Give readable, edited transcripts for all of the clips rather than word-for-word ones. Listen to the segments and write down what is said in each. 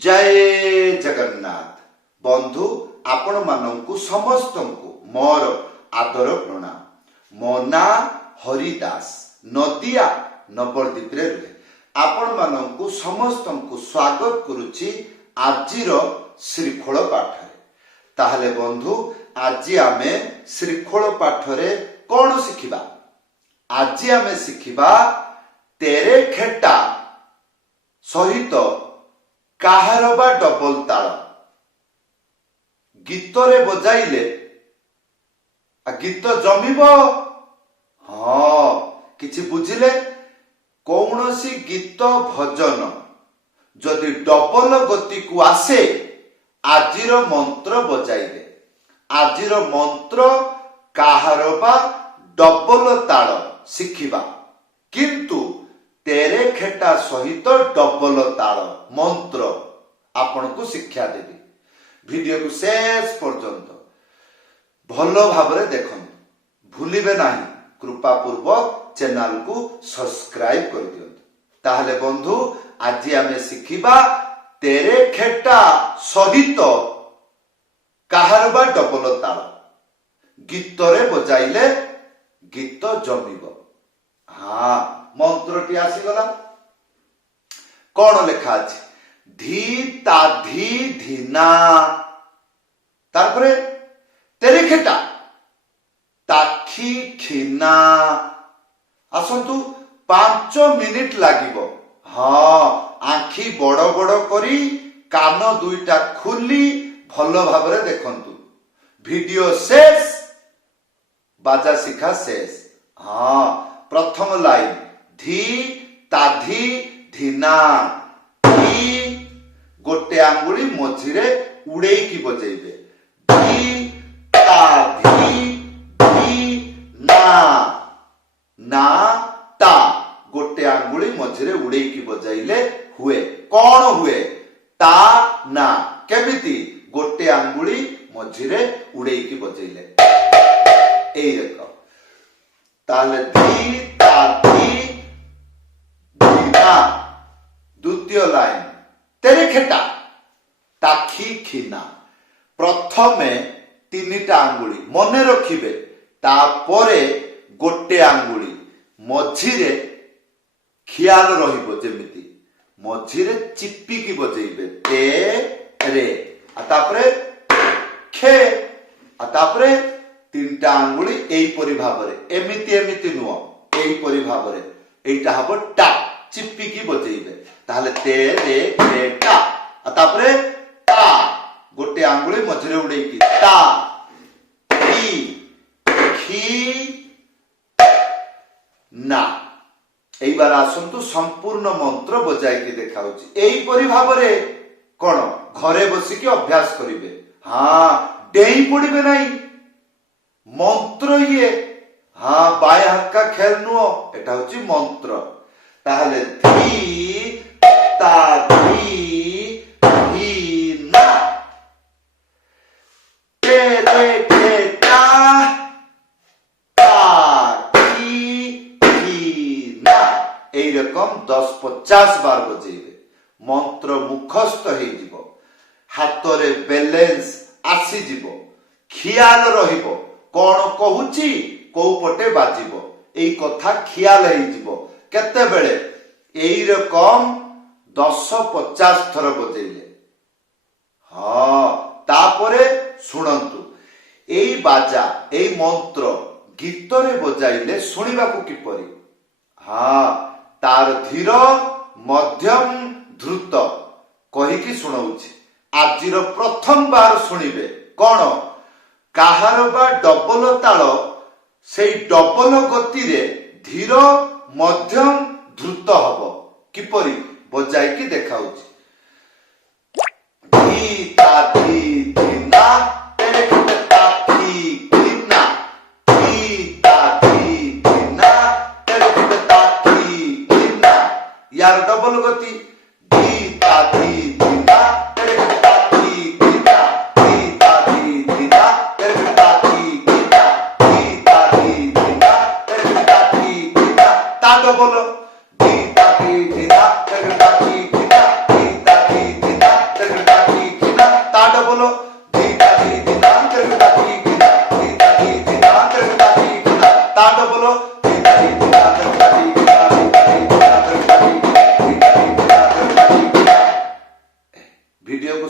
जय जगन्नाथ बंधु आपण मानंकु समस्तंकु मोर आदर प्रणाम। मो ना हरिदास नदिया नवरदीप रे रुहे आपण मानंकु समस्तंकु स्वागत करुछि आजिर श्रीखोल पाठरे। ताहले बंधु आज आमे श्रीखोल पाठरे कौन शिखिबा? आज आमे शिखिबा तेरे खेटा सहित काहार बा डबल ताल गीतरे बजाइले गीत जमिबो। हाँ किछि बुझिले? कौनसी गीत भजन जदि डबल गति को आसे आजिर मंत्र बजाइले आजिर मंत्र काहार बा डबल ताल शिखिबा, किंतु तेरे खेटा सहित डबल ताल मंत्र आपण को शिक्षा देवी। वीडियो को शेष पर्यंत भल भावरे देखंतु, भूलिबे नाही। कृपा पूर्वक चैनल को सब्सक्राइब कर दियंतु। ताहले बंधु आज आमे शिखिबा तेरे खेटा सहित काहार बा डबल ताल गीतरे बजाइले गीत जमिबो। हाँ मंत्रटी आसीगला। कौन लेखा अछि? धी ताधी धीना तारपरे तेरे खेटा ताखी खिना। आसंतु 5 मिनिट लागिबो। हाँ आखि बड़ बड़ करी कान दुईटा खुली भल भावरे देखंतु। वीडियो शेष बाजा शिखा शेष। हाँ प्रथम लाइन धी ताधी धीना। धी गोटे आंगुली मझिरे उड़ेकी बजेइबे। धी ताधी धीना ना ता गोटे आंगुली मझिरे उड़ेकी बजाइले हुए। कौन हुए? ता ना। केमिति? गोटे आंगुली मझिरे उड़ेकी बजेइले। एई देखो ताले धी ताधी धीना। द्वितीय लाइन तेरे खेटा ताखी खिना। प्रथमे 3टा आंगुली मने रखिबे, तापरे गोटे आंगुली मझिरे खियाल रहिबो, जेमिति मझिरे चिपिकी बजेइबे ते रे तापरे खे तापरे 3टा आंगुली एई परि भाबरे एमिति एमिति नुओ एई परि भाबरे एइटा हबो टा चिपिकी बजेइबे। ताहले ते रे खे टा तापरे ता गोटे आंगुली मझिरे उड़ेकी ता ती खी ना। एई बार आसंतु संपूर्ण मंत्र बजाइकी देखाउची। एई परि भाबरे कोन घरे बसिकी अभ्यास करिवे। हाँ डेई पड़िबे नाही। मंत्र ये हाँ बाय हक्का खेल नुओ, एटा होची मंत्र। ताहले धी ताधी धीना तेरे खेटा ताखी खिना। एई रकम 10-50 बार बजेइबे। मंत्र मुखस्थ हेइ जिवो, हातरे बैलेंस आसी जिवो, खियाल रहिबो कौन कहूची को पटे बाजिबो एई कथा खियाल हेइ जिवो। केते बेले? एई रकम 10-50 थर बजेइले। हाँ तापरे सुनंतु एई बाजा एई मंत्र गीतरे बजाइले सुनिबाकू किपरि? हाँ तार धीर मध्यम द्रुत कहिकी सुनाउछि। आजिर प्रथम बार सुनिबे कौन काहार बा डबल ताल सेई डबल गति रे धीर मध्यम द्रुत हबो। किपरि बजाइकी देखाउछि। धी ताधी धीना तेरे खेटा ताखी खिना। धी ताधी धीना तेरे खेटा ताखी खिना। यार डबल गति धी ताधी धीना तेरे खेटा ताखी खिना। धी ताधी धीना तेरे खेटा ताखी खिना। धी ताधी धीना तेरे खेटा ताखी खिना। ता डबल धी ताधी धीना तेरे खेटा ताखी खिना। धी ताधी धीना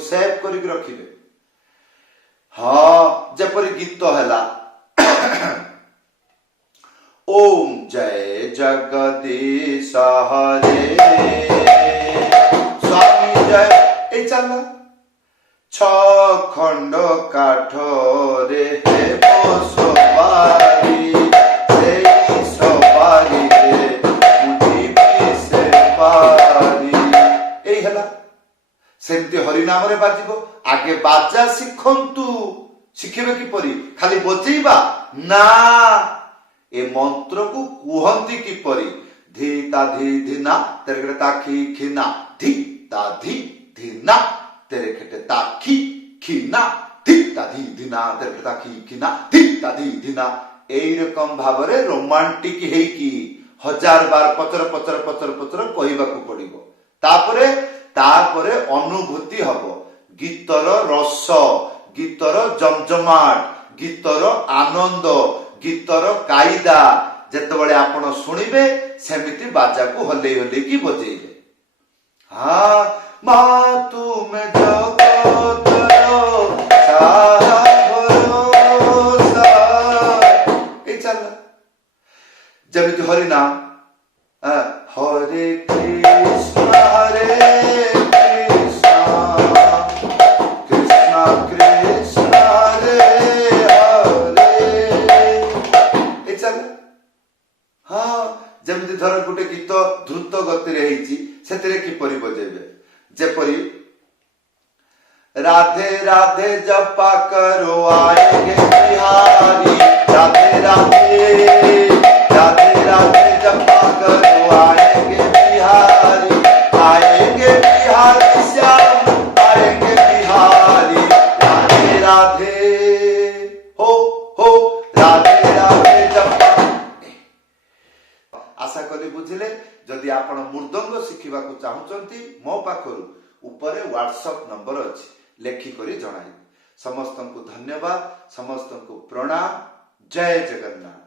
सेव करिक रखिबे। हाँ जेपरि गीत हैला ओम जय जगदीश हरे स्वामी जय ए चलना खंड काठ रे हे सवारी सेई सवारी रे मुझी से पारी ए हला सेमती हरि नाम रे बाजिबो। आगे बाजा शिखंतु शिखिबे किपरि खाली बजेइबा ना ए मंत्र को कुहंती किपरि धी ता धी धिना तेरे ताखी खिना धी ता धी धिना तेरे खेटे ताखी खिना धी ता धी धिना तेरे ताखी खिना धी ता धी धिना एई रकम भावरे रोमांटिक हेकी 1000 बार पचर पचर पचर पचर कहिबाकू पड़िबो। तापरे अनुभूति हबो गीतर रस गीतर जमजमाट गीतर आनंद गीतर कायदा जेतेबेले आपण सुनिबे सेमिति बाजा को हल्ले हल्ले की बजेइबे। हाँ मा तुम जगतरो सारा भरोसा ए चल जेमिति हरि नाम हरे कृष्ण कृष्ण कृष्ण हरे हरे ए चल। हाँ जेमिति धर गुटे गीत द्रुत गति रे हेची सेतिरे किपरि बजेबे जेपरि राधे राधे जपा करो आएंगे बिहारी राधे राधे राधे राधे जपा करो आएंगे बिहारी श्याम आएंगे बिहारी राधे राधे हो राधे राधे जपा। आशा करी बुझिले जदि आपण मृदंग शिखिबा को चाहुचंती मो पाखरु ऊपर व्हाट्सएप नंबर अछि लेखि करी जणाई। समस्त को धन्यवाद समस्त को प्रणाम। जय जगन्नाथ।